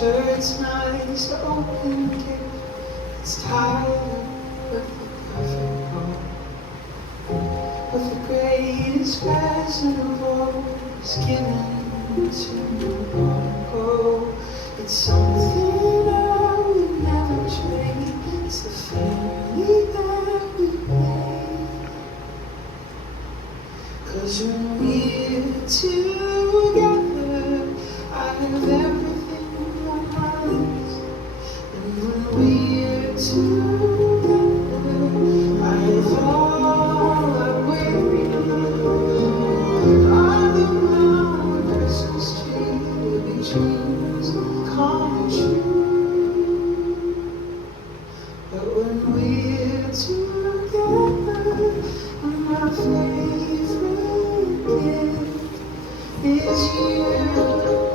Sure, it's nice to open a gift. It's tied with the perfect bow. But the greatest present of all is given to you. Oh, it's something I would never trade. It's the family that we made. 'Cause when we're together, I have everything on my list. And when we're together, I have all I worry about. Under my Christmas tree will be dreams come true. But when we're together, my favorite gift is you.